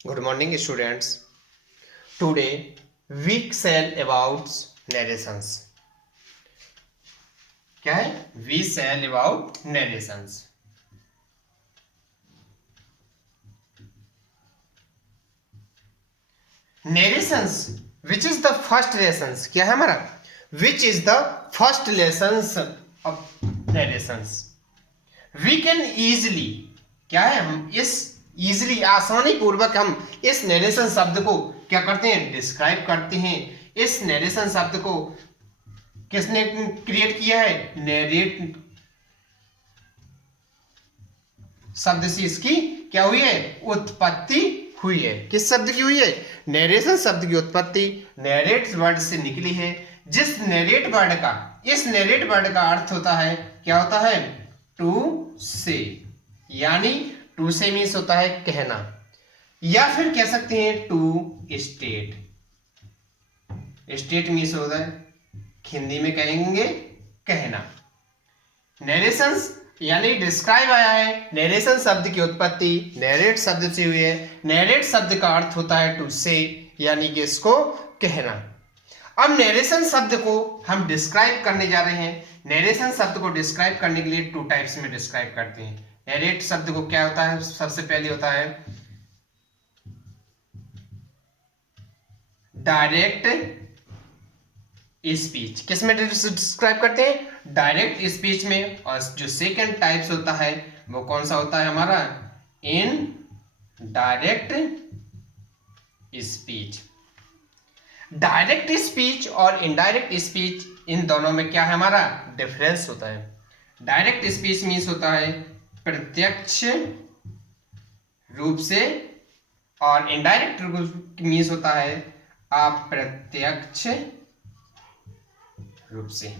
Good morning, students. Today we shall about narrations. क्या है? We shall about narrations. Narrations. Which is the first lessons? क्या है हमारा? Which is the first lessons of narrations? We can easily. क्या है? हम इस easily आसानी पूर्वक हम इस नरेशन शब्द को क्या करते हैं? डिस्क्राइब करते हैं। इस नरेशन शब्द को किसने क्रिएट किया है? नरेट शब्द से इसकी क्या हुई है? उत्पत्ति हुई है। किस शब्द की हुई है? नरेशन शब्द की उत्पत्ति नरेट वर्ड से निकली है। जिस नरेट वर्ड का, इस नरेट वर्ड का अर्थ होता है, क्या होता है? टू से, यानी टू से मीन्स होता है कहना, या फिर कह सकते हैं टू स्टेट। स्टेट मीन्स होता है, हिंदी में कहेंगे कहना। नरेशंस यानी डिस्क्राइब आया है। नरेशन शब्द की उत्पत्ति नरेट शब्द से हुई है। नरेट शब्द का अर्थ होता है टू से, यानी कि इसको कहना। अब नरेशन शब्द को हम डिस्क्राइब करने जा रहे हैं। नरेशन शब्द को डिस्क्राइब करने के लिए टू टाइप्स में डिस्क्राइब करते हैं। नरेट शब्द को क्या होता है? सबसे पहले होता है डायरेक्ट स्पीच। किस में डिस्क्राइब करते हैं? डायरेक्ट स्पीच में। और जो सेकंड टाइप्स होता है वो कौन सा होता है हमारा? In direct speech. Direct speech और इनडायरेक्ट स्पीच, इन दोनों में क्या है हमारा? डिफरेंस होता है। डायरेक्ट स्पीच मीन्स होता है प्रत्यक्ष रूप से, और इनडायरेक्ट रूप मीन्स होता है अप्रत्यक्ष रूप से।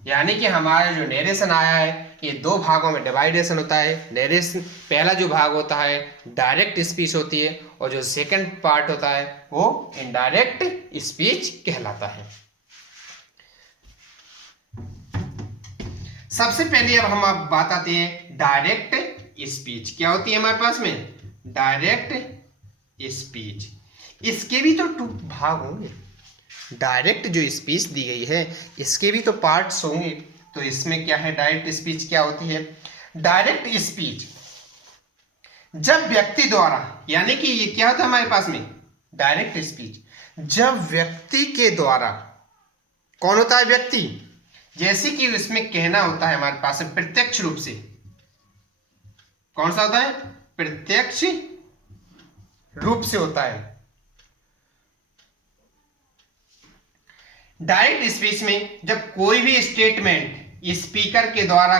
यानी कि हमारा जो नरेशन आया है ये दो भागों में डिवाइडेशन होता है। नरेशन पहला जो भाग होता है डायरेक्ट स्पीच होती है, और जो सेकंड पार्ट होता है वो इनडायरेक्ट स्पीच कहलाता है। सबसे पहले अब हम आप बात आते हैं डायरेक्ट स्पीच। क्या होती है हमारे पास में? Direct speech. इसके भी तो टू भाग होंगे। डायरेक्ट जो स्पीच दी गई है इसके भी तो पार्ट्स होंगे। तो इसमें क्या है? डायरेक्ट स्पीच क्या होती है? डायरेक्ट स्पीच जब व्यक्ति द्वारा, यानी कि ये क्या होता है हमारे पास में? डायरेक्ट स्पीच जब व्यक्ति के द्वारा। कौन होता है व्यक्ति? जैसे कि इसमें कहना होता है हमारे पास में प्रत्यक्ष रूप से। कौन सा होता है? प्रत्यक्ष रूप से होता है। डायरेक्ट स्पीच में जब कोई भी स्टेटमेंट स्पीकर के द्वारा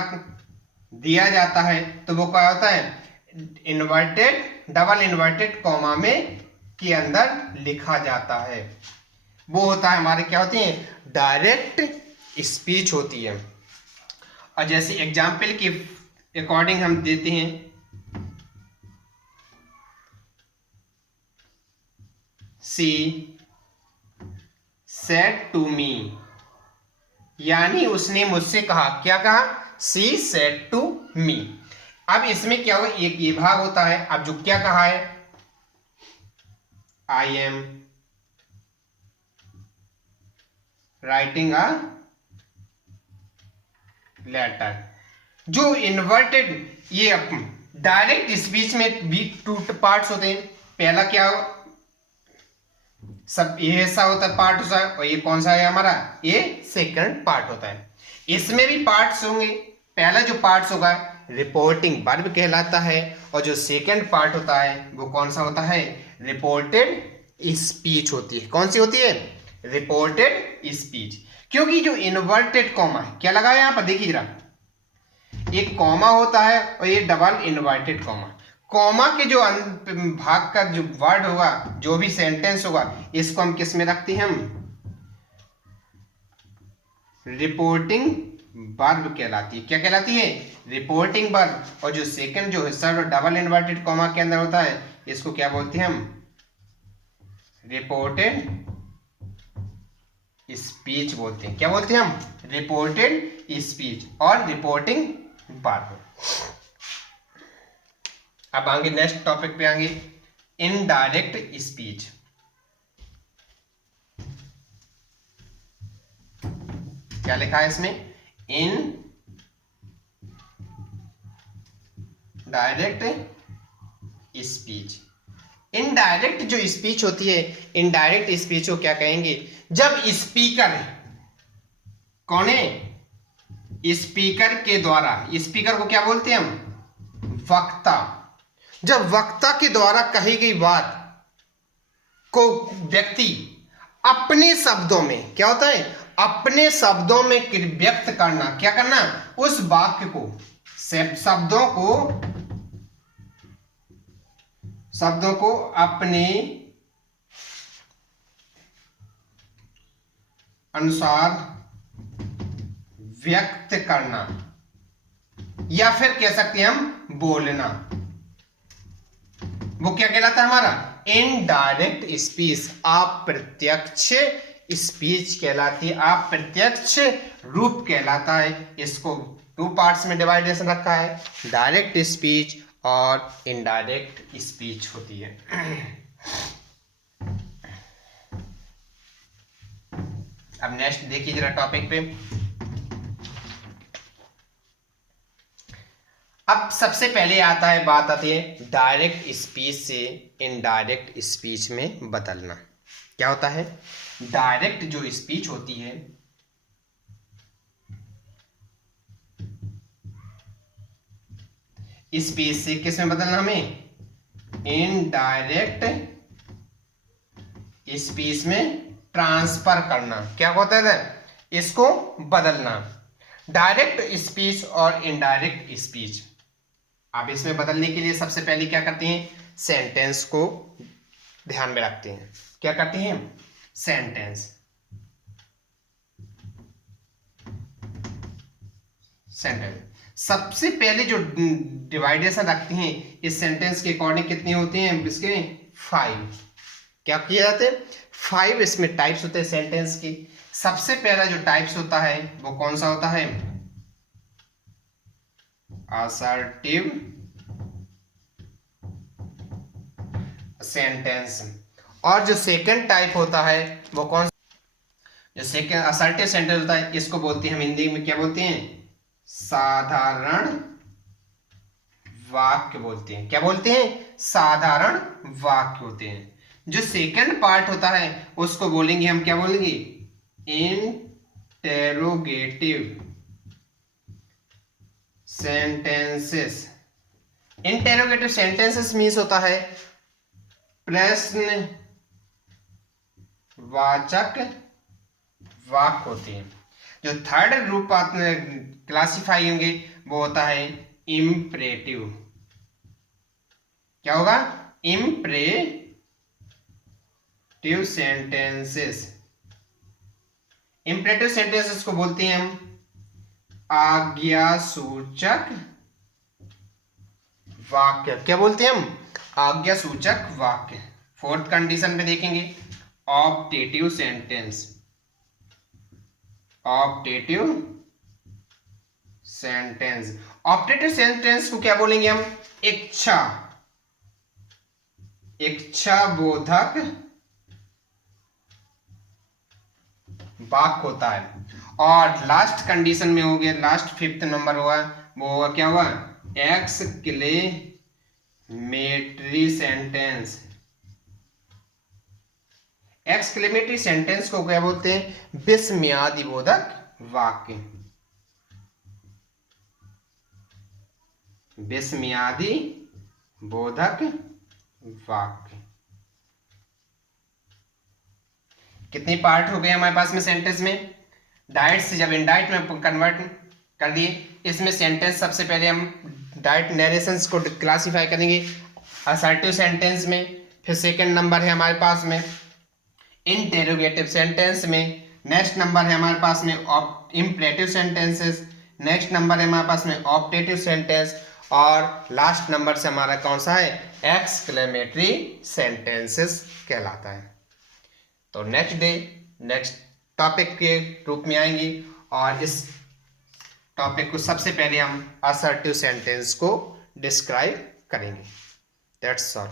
दिया जाता है तो वो क्या होता है? इन्वर्टेड, डबल इन्वर्टेड कॉमा में के अंदर लिखा जाता है। वो होता है हमारे क्या होती है? डायरेक्ट स्पीच होती है। और जैसे एग्जाम्पल के अकॉर्डिंग हम देते हैं, सी सेड टू मी, यानी उसने मुझसे कहा। क्या कहा? She said to me. अब इसमें क्या होगा? एक ये भाग होता है। अब जो क्या कहा है? I am writing a letter. जो इन्वर्टेड, ये डायरेक्ट स्पीच में भी टू पार्ट्स होते हैं। पहला क्या हो? सब ये ऐसा होता है, पार्ट होता है, और ये कौन सा है हमारा? ये सेकंड पार्ट होता है। इसमें भी पार्ट्स होंगे। पहला जो पार्ट्स होगा रिपोर्टिंग वर्ब कहलाता है, और जो सेकंड पार्ट होता है वो कौन सा होता है? रिपोर्टेड स्पीच होती है। कौन सी होती है? Reported speech. क्योंकि जो इन्वर्टेड कॉमा है, क्या लगा है यहां पर? देखिए जरा, एक कॉमा होता है और ये डबल इन्वर्टेड कॉमा। कॉमा के जो भाग का जो वर्ड होगा, जो भी सेंटेंस होगा, इसको हम किस में रखते हैं? हम रिपोर्टिंग वर्ब कहलाती है। क्या कहलाती है? Reporting verb. और जो सेकंड जो हिस्सा डबल इन्वर्टेड कॉमा के अंदर होता है इसको क्या बोलते हैं हम? रिपोर्टेड स्पीच बोलते हैं। क्या बोलते हैं हम? रिपोर्टेड स्पीच और रिपोर्टिंग वर्ब। अब आगे नेक्स्ट टॉपिक पे आएंगे, इनडायरेक्ट स्पीच। क्या लिखा है इसमें? In direct speech. इनडायरेक्ट जो स्पीच होती है, इनडायरेक्ट स्पीच को क्या कहेंगे? जब स्पीकर, कौन है? स्पीकर के द्वारा, स्पीकर को क्या बोलते हैं हम? वक्ता। जब वक्ता के द्वारा कही गई बात को व्यक्ति अपने शब्दों में, क्या होता है? अपने शब्दों में व्यक्त करना, क्या करना? उस वाक्य को, शब्दों को अपने अनुसार व्यक्त करना, या फिर कह सकते हैं हम बोलना, वो क्या कहलाता है हमारा? इनडायरेक्ट स्पीच, अप्रत्यक्ष स्पीच कहलाती है, अप्रत्यक्ष रूप कहलाता है। इसको 2 पार्ट्स में डिवाइडेशन रखा है, डायरेक्ट स्पीच और इनडायरेक्ट स्पीच होती है। अब नेक्स्ट देखिए जरा टॉपिक पे। अब सबसे पहले आता है, बात आती है डायरेक्ट स्पीच से इनडायरेक्ट स्पीच में बदलना। क्या होता है? डायरेक्ट जो स्पीच होती है, स्पीच से किस में बदलना हमें? इनडायरेक्ट स्पीच में ट्रांसफर करना। क्या होता है? इसको बदलना, डायरेक्ट स्पीच और इनडायरेक्ट स्पीच। अब इसमें बदलने के लिए सबसे पहले क्या करते हैं? सेंटेंस को ध्यान में रखते हैं। क्या करते हैं? सेंटेंस सबसे पहले जो डिवाइडेशन रखते हैं इस सेंटेंस के अकॉर्डिंग, कितने होते हैं इसके? 5। क्या किया जाते हैं? 5 इसमें टाइप्स होते हैं सेंटेंस की। सबसे पहला जो टाइप्स होता है वो कौन सा होता है? Assertive sentence. और जो सेकंड टाइप होता है वो कौन सा? जो सेकंड असर्टिव सेंटेंस होता है, इसको बोलते हैं हम हिंदी में, क्या बोलते हैं? साधारण वाक्य बोलते हैं। क्या बोलते हैं? साधारण वाक्य होते हैं। जो सेकंड पार्ट होता है उसको बोलेंगे हम, क्या बोलेंगे? Interrogative sentences. Interrogative sentences means होता है प्रश्न वाचक वाक्य होते हैं। जो थर्ड रूप क्लासिफाई होंगे वो होता है इम्परेटिव। क्या होगा? Imperative sentences. इम्परेटिव सेंटेंसेस को बोलते हैं हम आज्ञा सूचक वाक्य। क्या बोलते हैं हम? आज्ञा सूचक वाक्य। फोर्थ कंडीशन पे देखेंगे optative sentence. Optative sentence, optative sentence को क्या बोलेंगे हम? इच्छा बोधक वाक्य होता है। और लास्ट कंडीशन में हो गया, लास्ट 5th नंबर हुआ, वो होगा, क्या हुआ? Exclamatory sentence. एक्सक्लेमेटरी सेंटेंस को क्या बोलते हैं? विस्मयादि बोधक वाक्य। विस्मयादि बोधक वाक्य। कितने पार्ट हो गए हमारे पास में सेंटेंस में? डायरेक्ट से जब इनडायरेक्ट में कन्वर्ट कर दिए, इसमें सेंटेंस सबसे पहले हम डायरेक्ट नरेशंस को क्लासिफाई करेंगे असर्टिव सेंटेंस में। फिर सेकंड नंबर है हमारे पास में इंटेरोगेटिव सेंटेंस में। नेक्स्ट नंबर है हमारे पास में इम्परेटिव सेंटेंसेस। नेक्स्ट नंबर है हमारे पास में ऑप्टेटिव सेंटेंस। और लास्ट नंबर से हमारा कौन सा है? एक्सक्लेमेटरी सेंटेंसेस कहलाता है। तो नेक्स्ट डे नेक्स्ट टॉपिक के रूप में आएंगे और इस टॉपिक को सबसे पहले हम असर्टिव सेंटेंस को डिस्क्राइब करेंगे। That's all.